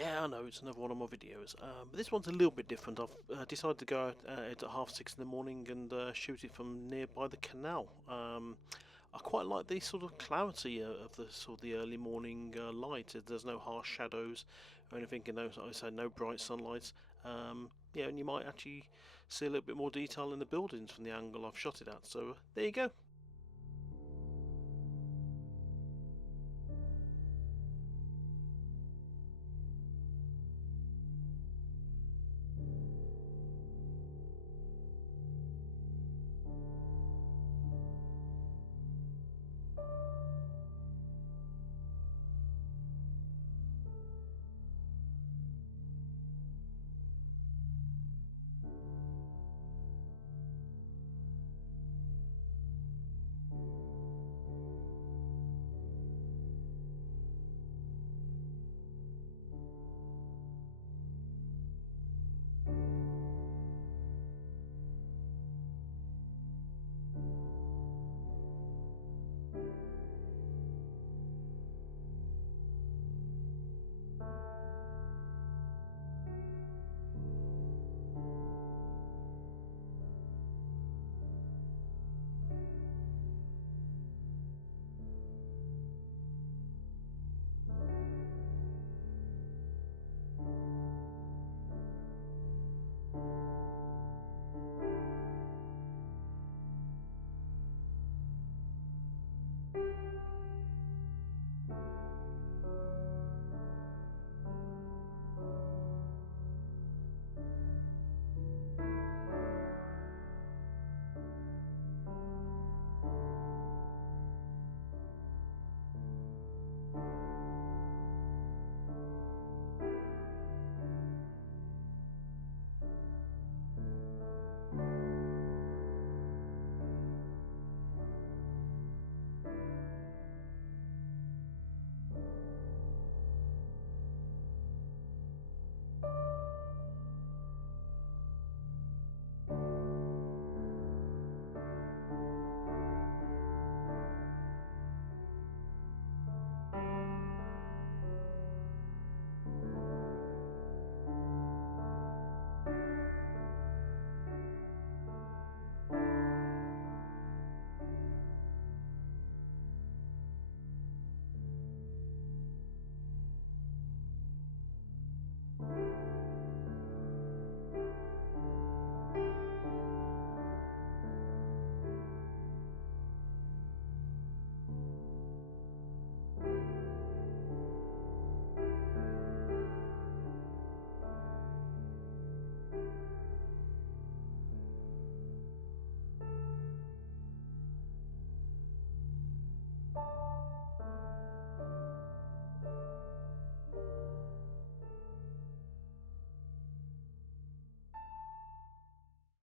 Yeah, I know, it's another one of my videos. But this one's a little bit different. I've decided to go out at 6:30 in the morning and shoot it from nearby the canal. I quite like the sort of clarity of the sort of the early morning light. There's no harsh shadows or anything, and no, I say no bright sunlight. Yeah, and you might actually see a little bit more detail in the buildings from the angle I've shot it at. So there you go.